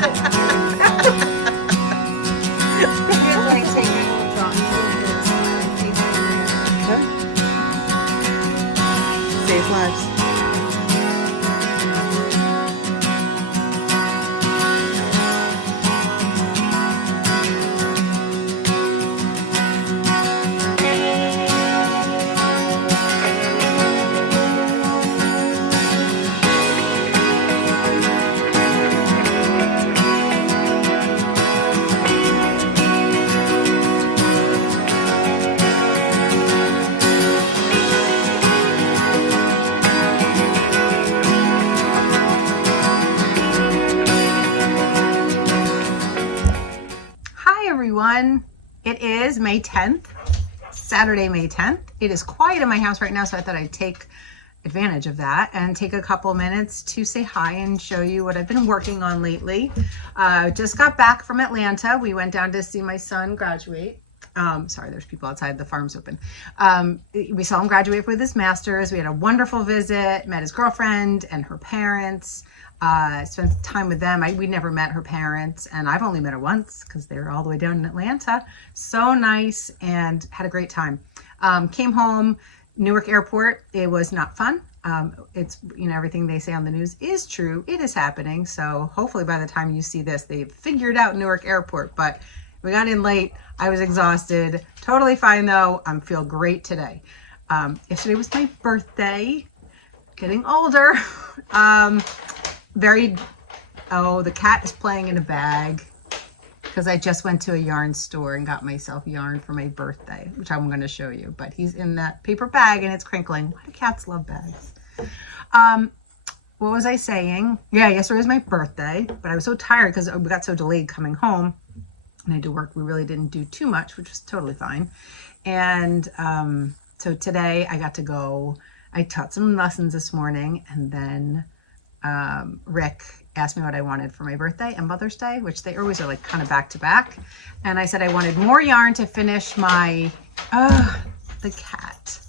get it. You're like taking a drop. Saves lives. Everyone, it is May 10th, Saturday, May 10th. It is quiet in my house right now, so I thought I'd take advantage of that and take a couple minutes to say hi and show you what I've been working on lately. Just got back from Atlanta. We went down to see my son graduate. Sorry, there's people outside, the farm's open. We saw him graduate with his master's. We had a wonderful visit, met his girlfriend and her parents. Spent time with them. We never met her parents, and I've only met her once because they're all the way down in Atlanta. So nice, and had a great time. Came home, Newark Airport. It was not fun. It's, you know, everything they say on the news is true. It is happening. So hopefully by the time you see this, they've figured out Newark Airport, but we got in late. I was exhausted. Totally fine though. I feel great today. Yesterday was my birthday. Getting older. The cat is playing in a bag because I just went to a yarn store and got myself yarn for my birthday, which I'm going to show you, but he's in that paper bag and it's crinkling. Why do cats love bags? What was I saying? Yeah, yesterday was my birthday, but I was so tired because we got so delayed coming home and I had to work. We really didn't do too much, which was totally fine. And so today I got to go. I taught some lessons this morning, and then Rick asked me what I wanted for my birthday and Mother's Day, which they always are like kind of back to back. And I said I wanted more yarn to finish my, the cat.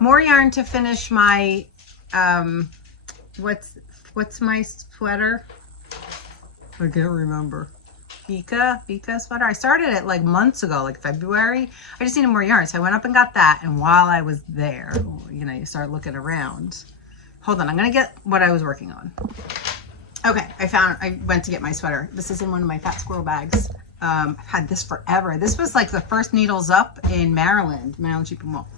More yarn to finish my, what's my sweater? I can't remember. Vika sweater. I started it like months ago, like February. I just needed more yarn. So I went up and got that. And while I was there, you know, you start looking around. Hold on, I'm gonna get what I was working on. Okay, I went to get my sweater. This is in one of my fat squirrel bags. I've had this forever. This was like the first needles up in Maryland Cheap and Wool.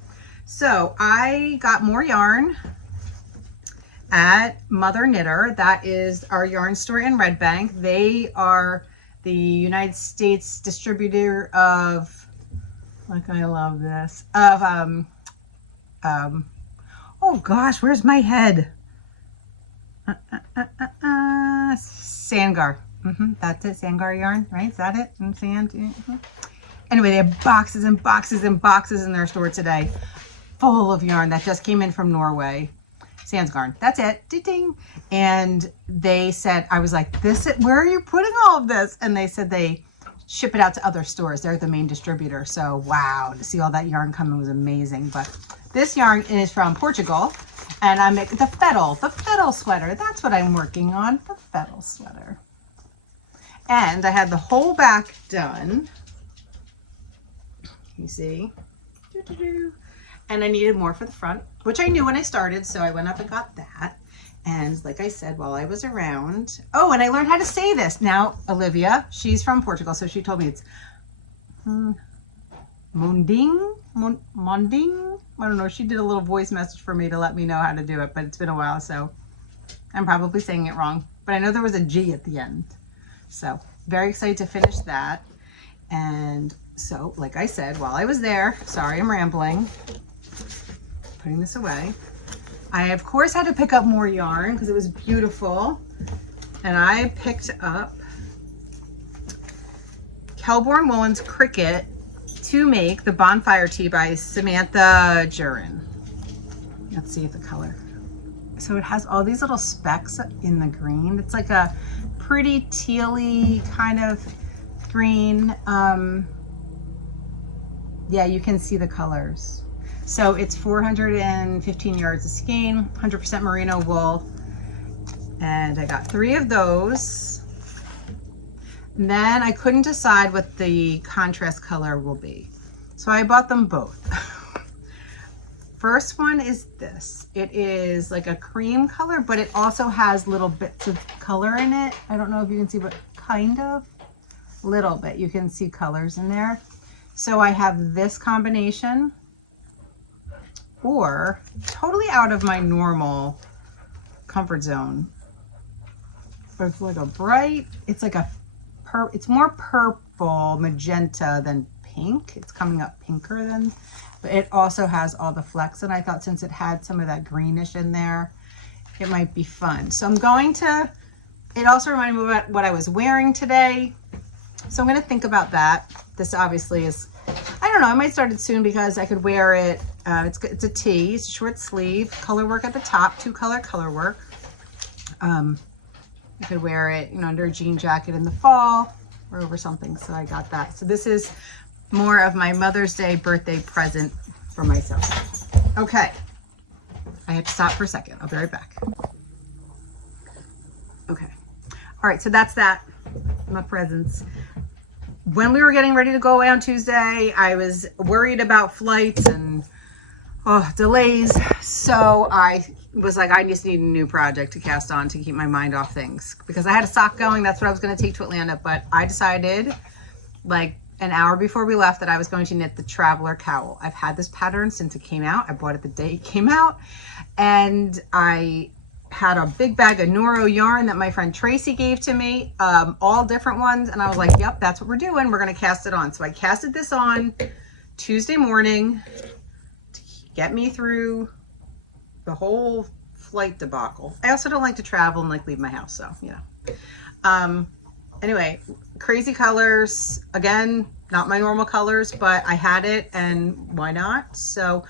So I got more yarn at Mother Knitter. That is our yarn store in Red Bank. They are the United States distributor of, like, I love this, of, oh gosh, where's my head? Sandgar. That's it, Sandgar yarn, right? Is that it? Sand? Anyway, they have boxes and boxes and boxes in their store today, full of yarn that just came in from Norway. Sandsgarn. That's it. Ding. And they said, I was like, where are you putting all of this? And they said they ship it out to other stores. They're the main distributor. So wow, to see all that yarn come in was amazing. But this yarn is from Portugal, and I make the Fettle sweater. That's what I'm working on, the Fettle sweater. And I had the whole back done. You see? And I needed more for the front, which I knew when I started, so I went up and got that. And like I said, while I was around, oh, and I learned how to say this. Now, Olivia, she's from Portugal, so she told me it's Monding. I don't know. She did a little voice message for me to let me know how to do it, but it's been a while, so I'm probably saying it wrong. But I know there was a G at the end. So very excited to finish that. And so, like I said, while I was there, sorry, I'm rambling, putting this away. I, of course, had to pick up more yarn because it was beautiful. And I picked up Kelborn Woolen's Cricket to make the Bonfire Tee by Samantha Jurin. Let's see the color. So it has all these little specks in the green. It's like a pretty tealy kind of green. Yeah, you can see the colors. So it's 415 yards of skein, 100% merino wool. And I got 3 of those. And then I couldn't decide what the contrast color will be. So I bought them both. First one is this. It is like a cream color, but it also has little bits of color in it. I don't know if you can see, but kind of. Little bit. You can see colors in there. So I have this combination, or totally out of my normal comfort zone. It's like a bright, it's like it's more purple magenta than pink. It's coming up pinker than, but it also has all the flecks. And I thought since it had some of that greenish in there, it might be fun. So I'm going to, it also reminded me about what I was wearing today. So I'm going to think about that. This obviously is, I don't know, I might start it soon because I could wear it. It's a tee, it's short sleeve, color work at the top, 2-color color work. I could wear it, you know, under a jean jacket in the fall or over something. So I got that. So this is more of my Mother's Day birthday present for myself. Okay. I have to stop for a second. I'll be right back. Okay. All right. So that's that. My presents. When we were getting ready to go away on Tuesday, I was worried about flights and delays. So I was like, I just need a new project to cast on to keep my mind off things, because I had a sock going. That's what I was going to take to Atlanta. But I decided like an hour before we left that I was going to knit the Traveler cowl. I've had this pattern since it came out. I bought it the day it came out, and I had a big bag of Noro yarn that my friend Tracy gave to me, all different ones. And I was like, yep, that's what we're doing. We're going to cast it on. So I casted this on Tuesday morning to get me through the whole flight debacle. I also don't like to travel and like leave my house. So, you know, anyway, crazy colors. Again, not my normal colors, but I had it and why not? So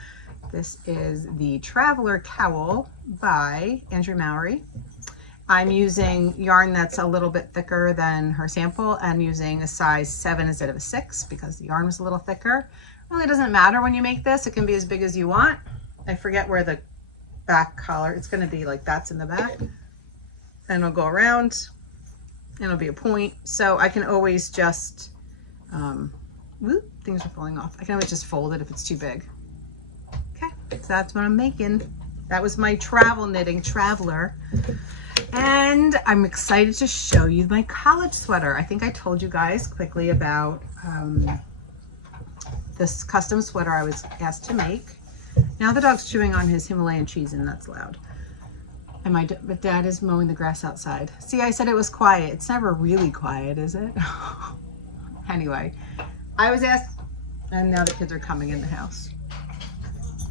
this is the Traveler Cowl by Andrew Mowry. I'm using yarn that's a little bit thicker than her sample and using a size 7 instead of a 6 because the yarn was a little thicker. Really doesn't matter when you make this. It can be as big as you want. I forget where the back collar, it's going to be like that's in the back. And it'll go around and it'll be a point. So I can always just, whoop, things are falling off. I can always just fold it if it's too big. So that's what I'm making. That was my travel knitting, Traveler. And I'm excited to show you my college sweater. I think I told you guys quickly about this custom sweater I was asked to make. Now the dog's chewing on his Himalayan cheese and that's loud. And but Dad is mowing the grass outside. See, I said it was quiet. It's never really quiet, is it? Anyway, I was asked, and now the kids are coming in the house.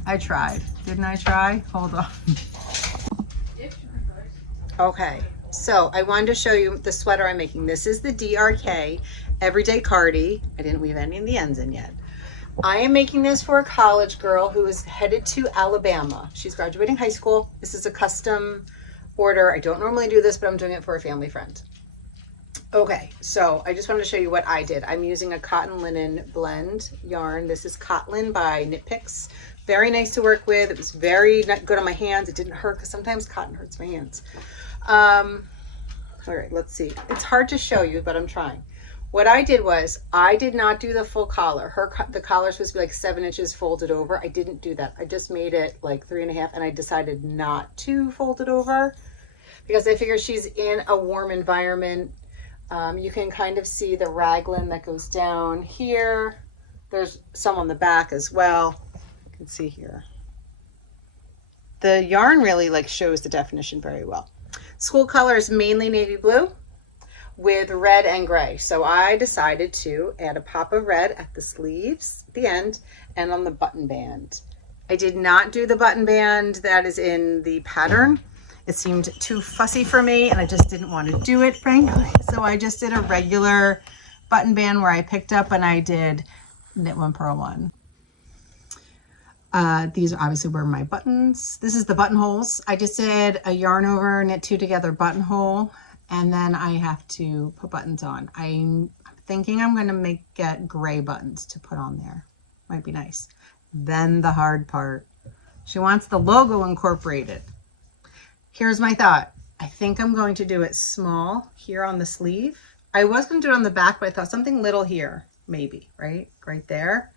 I tried. Didn't I try? Hold on. Okay, so I wanted to show you the sweater I'm making. This is the DRK Everyday Cardi. I didn't weave any of the ends in yet. I am making this for a college girl who is headed to Alabama. She's graduating high school. This is a custom order. I don't normally do this, but I'm doing it for a family friend. Okay, so I just wanted to show you what I did. I'm using a cotton linen blend yarn. This is Cotlin by Knit Picks. Very nice to work with. It was very good on my hands. It didn't hurt because sometimes cotton hurts my hands. All right, let's see. It's hard to show you, but I'm trying. What I did was I did not do the full collar. The collar supposed to be like 7 inches folded over. I didn't do that. I just made it like 3.5, and I decided not to fold it over because I figure she's in a warm environment. You can kind of see the raglan that goes down here. There's some on the back as well. You can see here. The yarn really like shows the definition very well. School color is mainly navy blue with red and gray. So I decided to add a pop of red at the sleeves, at the end, and on the button band. I did not do the button band that is in the pattern. It seemed too fussy for me and I just didn't want to do it, frankly. So I just did a regular button band where I picked up and I did knit 1, purl 1. These obviously were my buttons. This is the buttonholes. I just did a yarn over, knit 2 together buttonhole, and then I have to put buttons on. I'm thinking I'm going to get gray buttons to put on there. Might be nice. Then the hard part. She wants the logo incorporated. Here's my thought. I think I'm going to do it small here on the sleeve I was going to do it on the back, but I thought something little here, maybe, right there.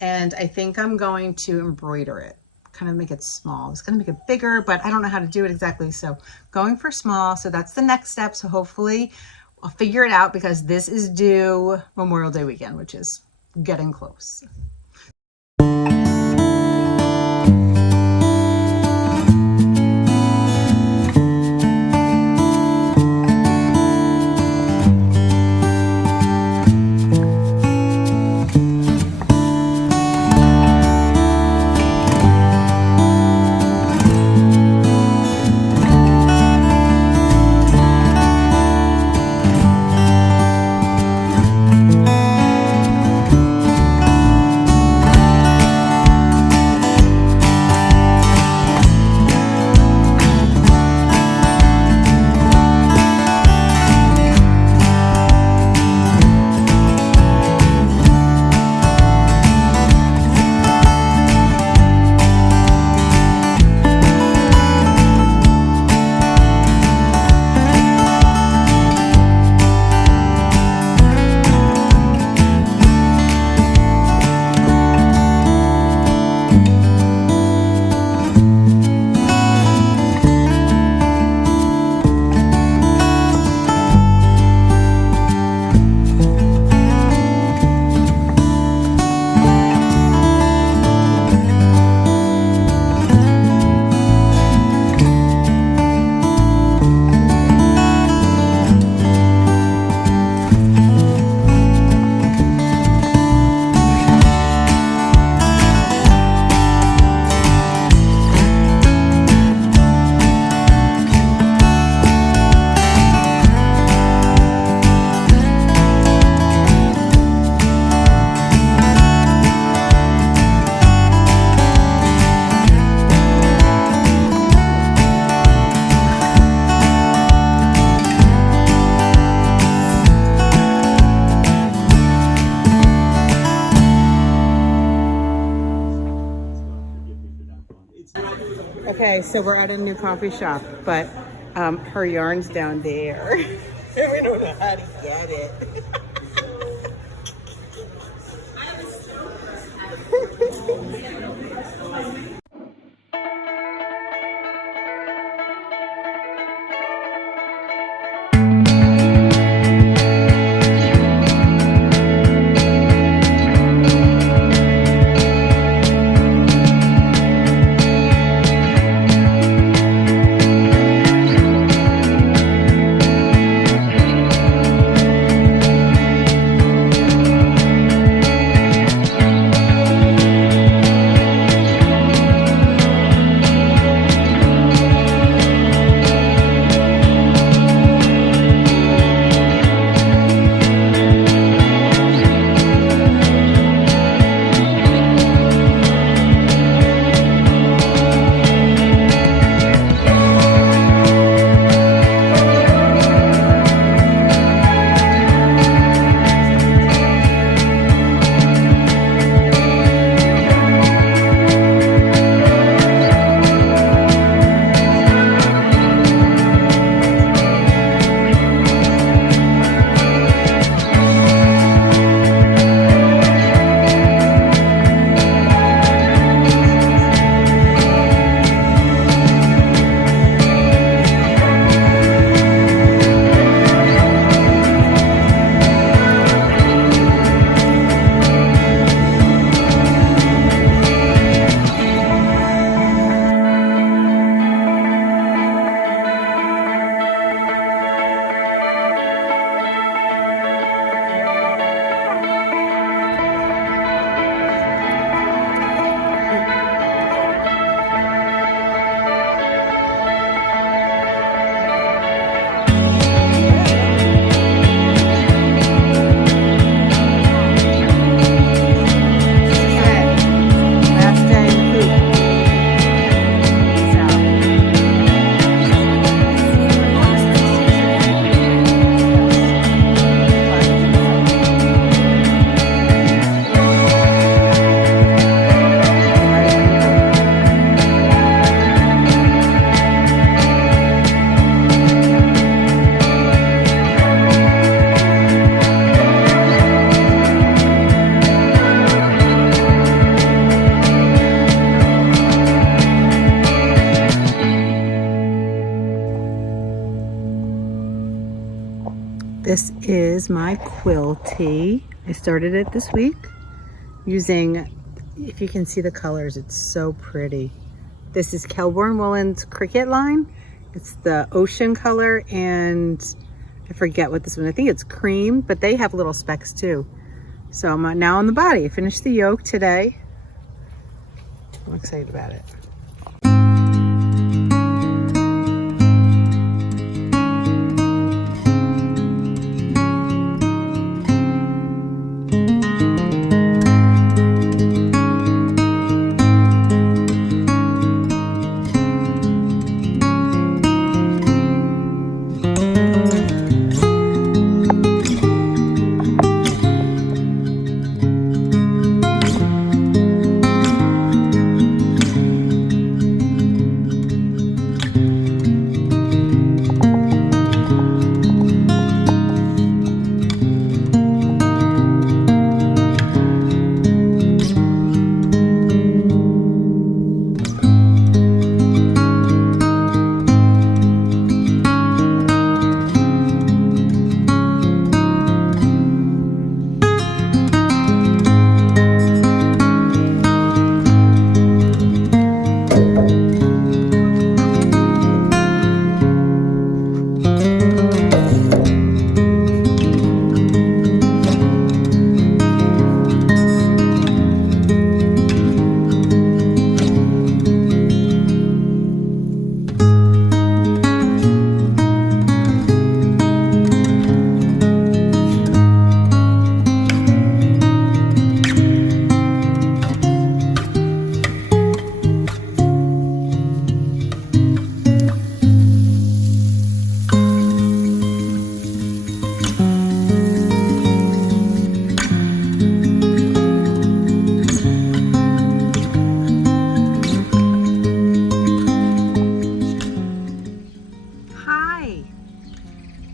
And I think I'm going to embroider it, kind of make it small. I was going to make it bigger, but I don't know how to do it exactly. So going for small. So that's the next step. So hopefully I'll figure it out, because this is due Memorial Day weekend, which is getting close. Okay, so we're at a new coffee shop, but her yarn's down there. And we don't know how to get it. This is my quilty. I started it this week using, if you can see the colors, it's so pretty. This is Kelborn Woolen's Cricket line. It's the ocean color, and I forget what this one, I think it's cream, but they have little specks too. So I'm now on the body. I finished the yoke today. I'm excited about it.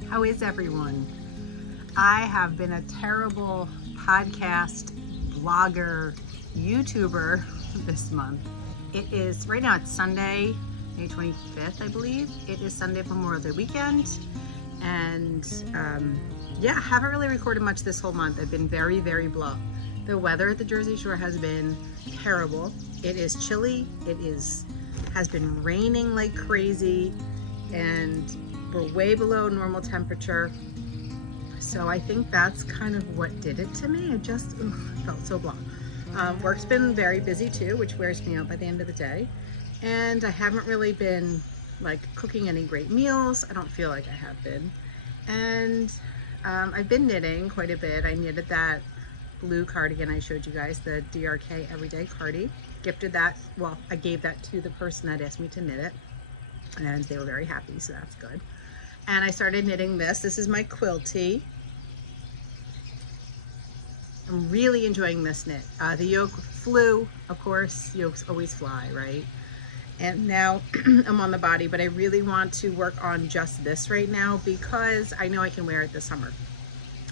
How is everyone? I have been a terrible podcast, blogger, YouTuber this month. It is, right now it's Sunday, May 25th, I believe. It is Sunday Memorial Day weekend. And yeah, I haven't really recorded much this whole month. I've been very, very blah. The weather at the Jersey Shore has been terrible. It is chilly. Has been raining like crazy, and we're way below normal temperature. So I think that's kind of what did it to me. I just felt so blah. Work's been very busy too, which wears me out by the end of the day. And I haven't really been like cooking any great meals. I don't feel like I have been. And I've been knitting quite a bit. I knitted that blue cardigan I showed you guys, the DRK Everyday Cardi. Gifted that, well, I gave that to the person that asked me to knit it, and they were very happy, so that's good. And I started knitting this. This is my quilty. I'm really enjoying this knit. The yoke flew, of course, yokes always fly, right? And now I'm on the body, but I really want to work on just this right now because I know I can wear it this summer.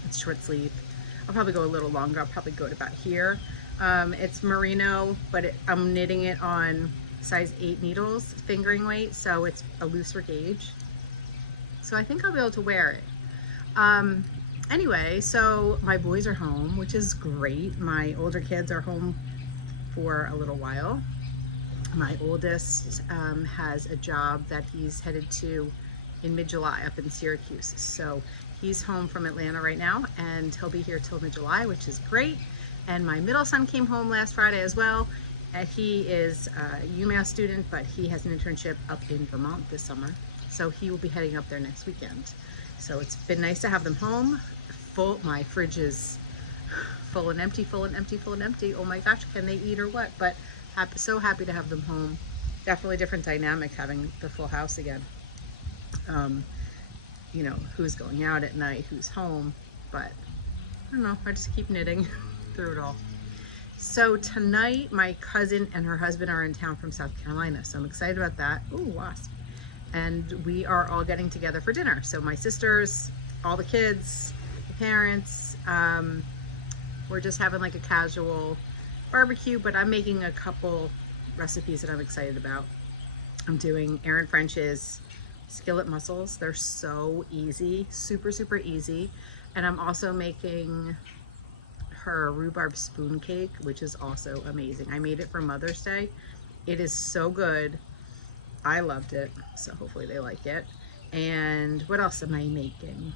It's short sleeve. I'll probably go a little longer. I'll probably go to about here. It's merino, but I'm knitting it on size 8 needles, fingering weight, so it's a looser gauge. So I think I'll be able to wear it. Anyway, so my boys are home, which is great. My older kids are home for a little while. My oldest has a job that he's headed to in mid-July up in Syracuse. So he's home from Atlanta right now, and he'll be here till mid-July, which is great. And my middle son came home last Friday as well. He is a UMass student, but he has an internship up in Vermont this summer. So he will be heading up there next weekend. So it's been nice to have them home. My fridge is full and empty, full and empty, full and empty. Oh my gosh, can they eat or what? But so happy to have them home. Definitely different dynamic having the full house again. You know, who's going out at night, who's home, but I don't know, I just keep knitting through it all. So tonight, my cousin and her husband are in town from South Carolina, so I'm excited about that. Ooh, wasp. And we are all getting together for dinner. So my sisters, all the kids, the parents, we're just having like a casual barbecue, but I'm making a couple recipes that I'm excited about. I'm doing Erin French's skillet mussels. They're so easy, super, super easy. And I'm also making her rhubarb spoon cake, which is also amazing. I made it for Mother's Day. It is so good. I loved it, so hopefully they like it. And what else am I making?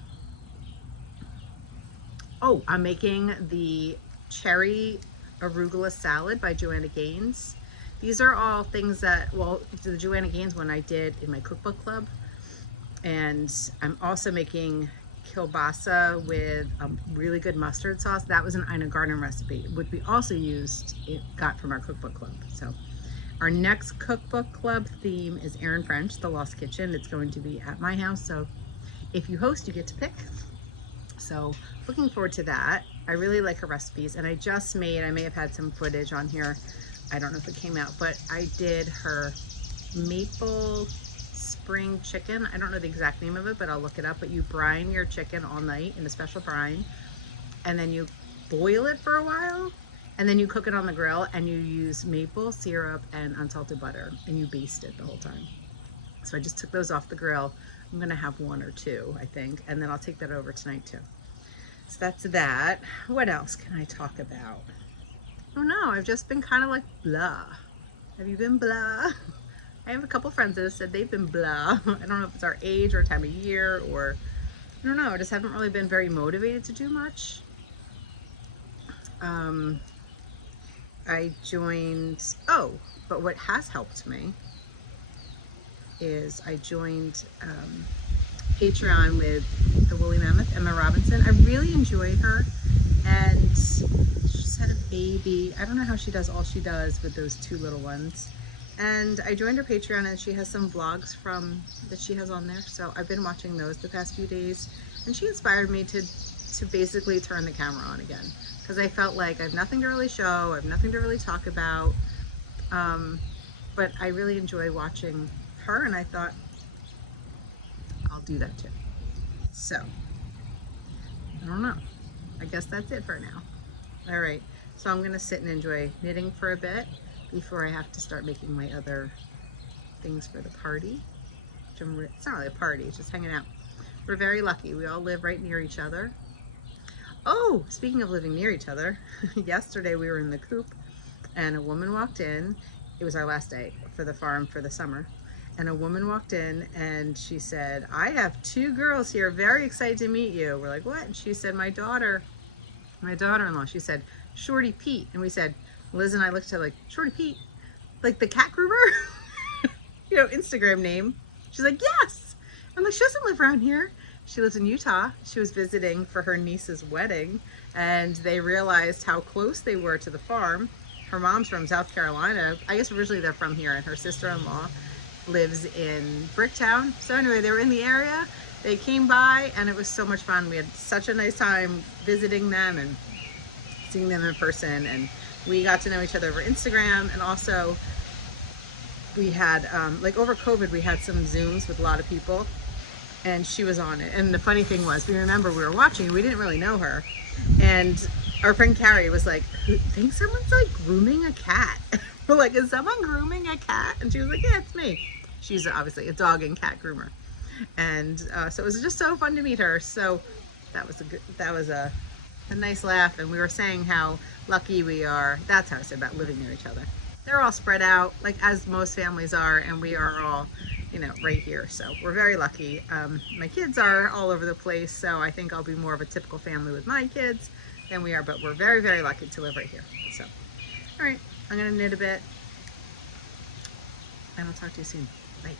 Oh, I'm making the cherry arugula salad by Joanna Gaines. These are all things that, well, the Joanna Gaines one I did in my cookbook club. And I'm also making kielbasa with a really good mustard sauce. That was an Ina Garden recipe, which we also got from our cookbook club. So our next cookbook club theme is Erin French, The Lost Kitchen. It's going to be at my house. So if you host, you get to pick. So looking forward to that. I really like her recipes, and I may have had some footage on here. I don't know if it came out, but I did her maple spring chicken. I don't know the exact name of it, but I'll look it up. But you brine your chicken all night in a special brine, and then you boil it for a while, and then you cook it on the grill, and you use maple syrup and unsalted butter, and you baste it the whole time. So I just took those off the grill. I'm gonna have one or two, I think, and then I'll take that over tonight too. So that's that. What else can I talk about? I don't know. I've just been kind of like blah. Have you been blah? I have a couple friends that have said they've been blah. I don't know if it's our age or time of year, or I don't know. I just haven't really been very motivated to do much. I joined, but what has helped me is I joined Patreon with the Woolly Mammoth, Emma Robinson. I really enjoy her, and she's had a baby. I don't know how she does all she does with those two little ones. And I joined her Patreon, and she has some vlogs that she has on there. So I've been watching those the past few days, and she inspired me to basically turn the camera on again, because I felt like I have nothing to really show, I have nothing to really talk about, but I really enjoy watching her, and I thought I'll do that too. So I don't know, I guess that's it for now. All right, so I'm gonna sit and enjoy knitting for a bit before I have to start making my other things for the party. It's not really a party, it's just hanging out. We're very lucky, we all live right near each other. Oh, speaking of living near each other, yesterday we were in the Coop, and a woman walked in. It was our last day for the farm for the summer. And a woman walked in, and she said, I have two girls here, very excited to meet you. We're like, what? And she said, my daughter-in-law. She said, Shorty Pete. And we said, Liz and I looked at her like, Shorty Pete? Like the cat groomer? You know, Instagram name. She's like, yes. I'm like, she doesn't live around here. She lives in Utah. She was visiting for her niece's wedding, and they realized how close they were to the farm. Her mom's from South Carolina. I guess originally they're from here, and her sister-in-law lives in Bricktown. So anyway, they were in the area. They came by, and it was so much fun. We had such a nice time visiting them and seeing them in person, and we got to know each other over Instagram. And also we had, like over COVID, we had some Zooms with a lot of people, and she was on it. And the funny thing was, we were watching, we didn't really know her. And our friend Carrie was like, I think someone's like grooming a cat. We're like, is someone grooming a cat? And she was like, yeah, it's me. She's obviously a dog and cat groomer. And so it was just so fun to meet her. So that was a nice laugh. And we were saying how lucky we are. That's how I said about living near each other. They're all spread out, like as most families are, and we are all, you know, right here. So we're very lucky. My kids are all over the place, so I think I'll be more of a typical family with my kids than we are, but we're very, very lucky to live right here. So, all right, I'm gonna knit a bit, and I'll talk to you soon. Bye.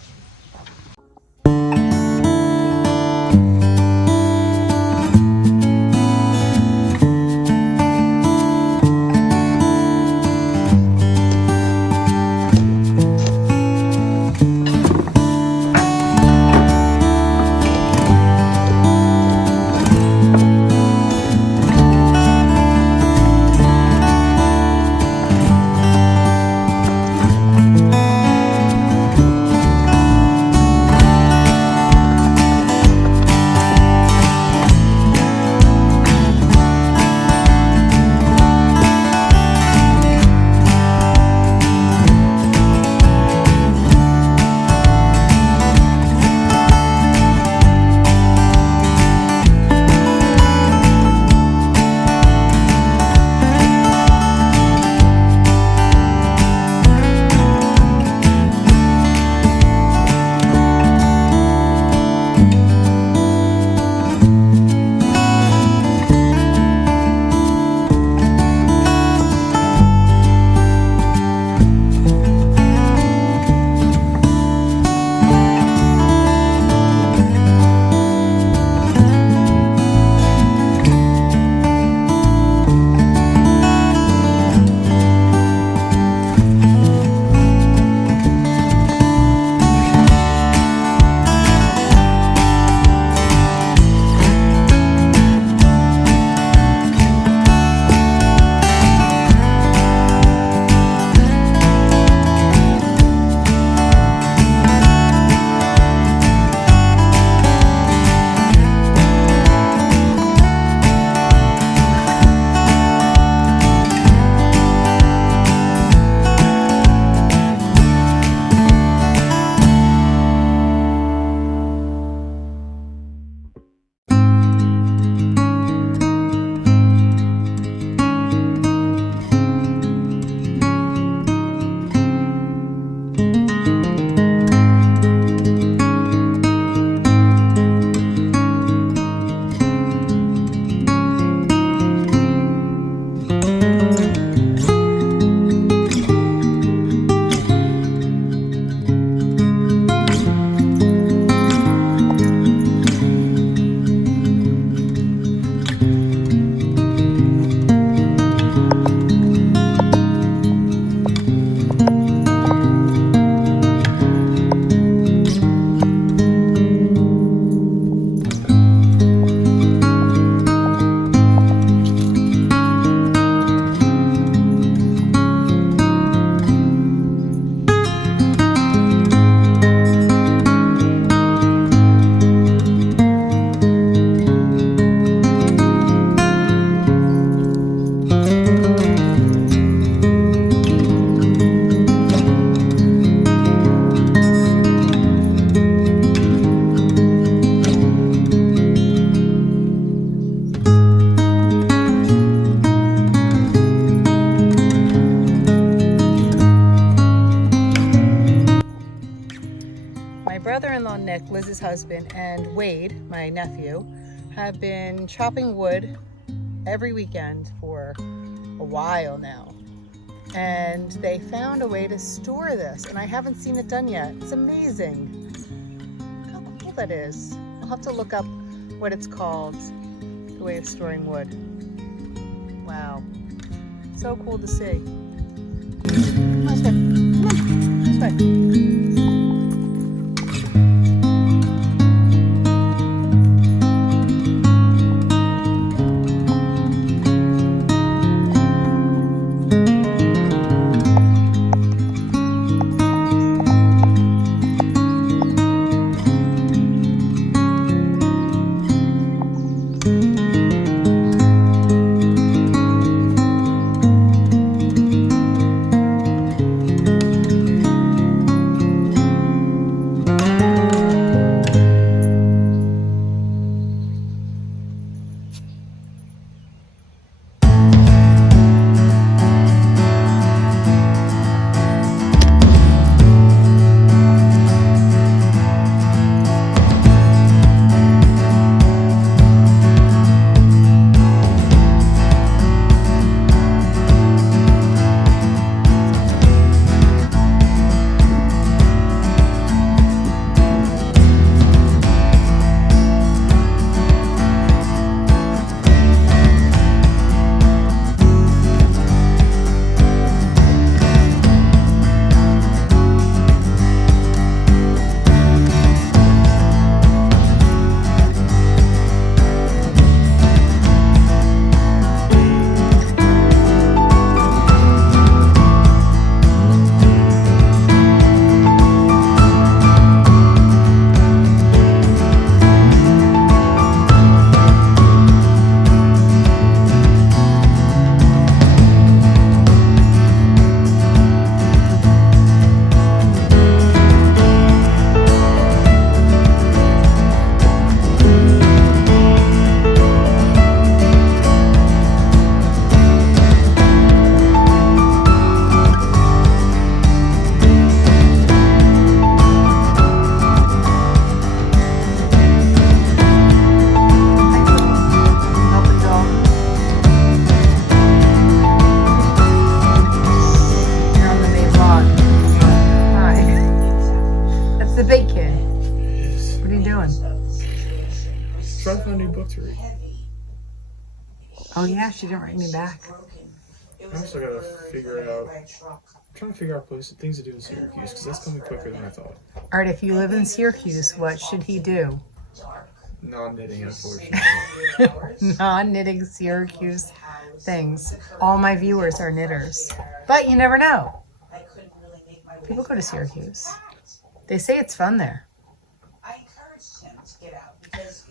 husband and Wade, my nephew, have been chopping wood every weekend for a while now. And they found a way to store this, and I haven't seen it done yet. It's amazing. Look how cool that is. I'll have to look up what it's called, the way of storing wood. Wow. So cool to see. Come on, this way. Come on, this way. Trying to find a new book to read. Oh yeah, she didn't write me back. I also gotta figure out. I'm trying to figure out things to do in Syracuse because that's coming quicker than I thought. All right, if you live in Syracuse, what should he do? Non-knitting, unfortunately. Non-knitting Syracuse things. All my viewers are knitters, but you never know. People go to Syracuse. They say it's fun there. I encouraged him to get out because,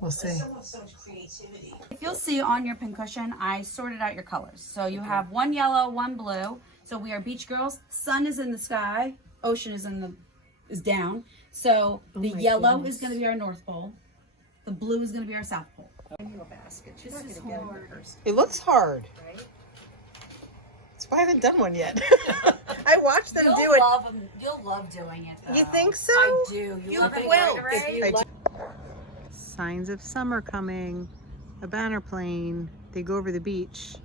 We'll see. someone with so much creativity. If you'll see on your pincushion, I sorted out your colors. So you have one yellow, one blue. So we are beach girls. Sun is in the sky. Ocean is down. So the yellow is going to be our North Pole. The blue is going to be our South Pole. This is hard. It looks hard. That's why I haven't done one yet. I watched them do it. You'll love doing it, though. You think so? I do. You love I do. Signs of summer coming. A banner plane. They go over the beach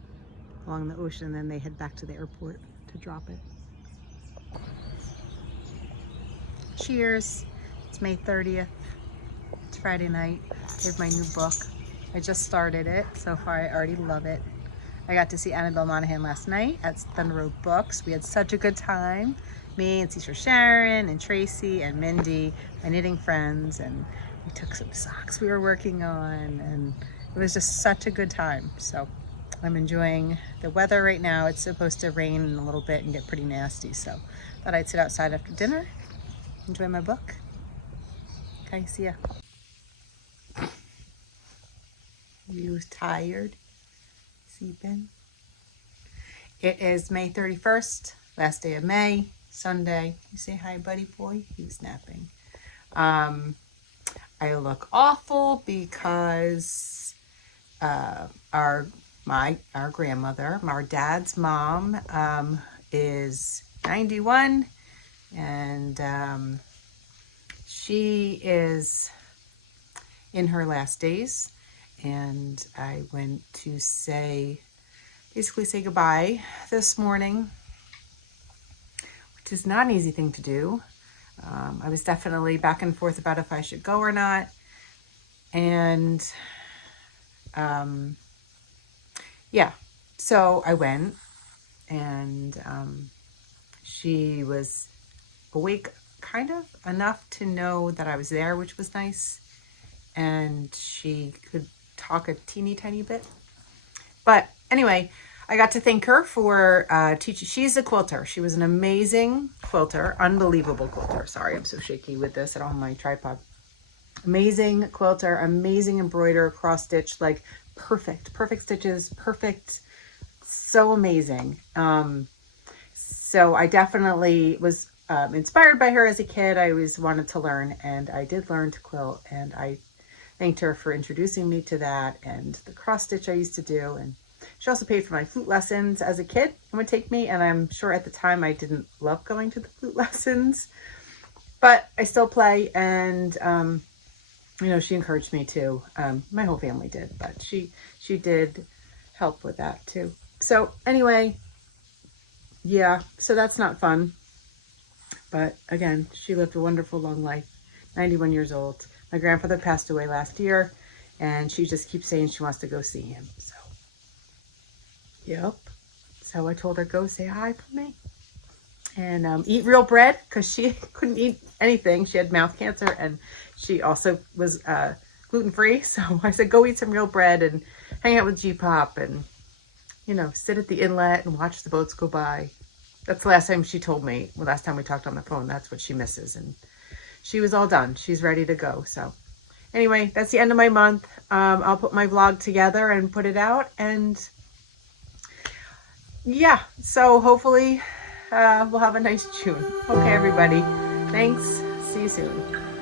along the ocean, then they head back to the airport to drop it. Cheers. It's May 30th. It's Friday night. I have my new book. I just started it. So far, I already love it. I got to see Annabelle Monahan last night at Thunder Road Books. We had such a good time. Me and Sister Sharon and Tracy and Mindy, my knitting friends, and we took some socks we were working on, and it was just such a good time. So I'm enjoying the weather right now. It's supposed to rain in a little bit and get pretty nasty, so thought I'd sit outside after dinner, enjoy my book. Okay, see ya. You tired? Sleeping? It is May 31st, last day of May, Sunday. You say hi, buddy boy? He's napping. I look awful because our grandmother, our dad's mom, is 91, and she is in her last days, and I went to basically say goodbye this morning, which is not an easy thing to do. I was definitely back and forth about if I should go or not. And yeah, so I went, and she was awake kind of enough to know that I was there, which was nice. And she could talk a teeny tiny bit. But anyway, I got to thank her for teaching. She's a quilter. She was an amazing quilter, unbelievable quilter. Sorry, I'm so shaky with this. I don't have my tripod. Amazing quilter, amazing embroider, cross stitch, like perfect stitches, perfect, so amazing. So I definitely was inspired by her as a kid. I always wanted to learn, and I did learn to quilt, and I thanked her for introducing me to that and the cross stitch I used to do. And she also paid for my flute lessons as a kid and would take me. And I'm sure at the time I didn't love going to the flute lessons, but I still play. And, you know, she encouraged me to. My whole family did, but she did help with that too. So anyway, yeah, so that's not fun. But again, she lived a wonderful long life, 91 years old. My grandfather passed away last year, and she just keeps saying she wants to go see him. So, yep. So I told her, go say hi for me. And eat real bread, because she couldn't eat anything. She had mouth cancer, and she also was gluten-free. So I said, go eat some real bread and hang out with G-Pop and, you know, sit at the inlet and watch the boats go by. That's the last time she told me. Well, last time we talked on the phone, that's what she misses. And she was all done. She's ready to go. So anyway, that's the end of my month. I'll put my vlog together and put it out. And yeah, so hopefully we'll have a nice June. Okay, everybody. Thanks. See you soon.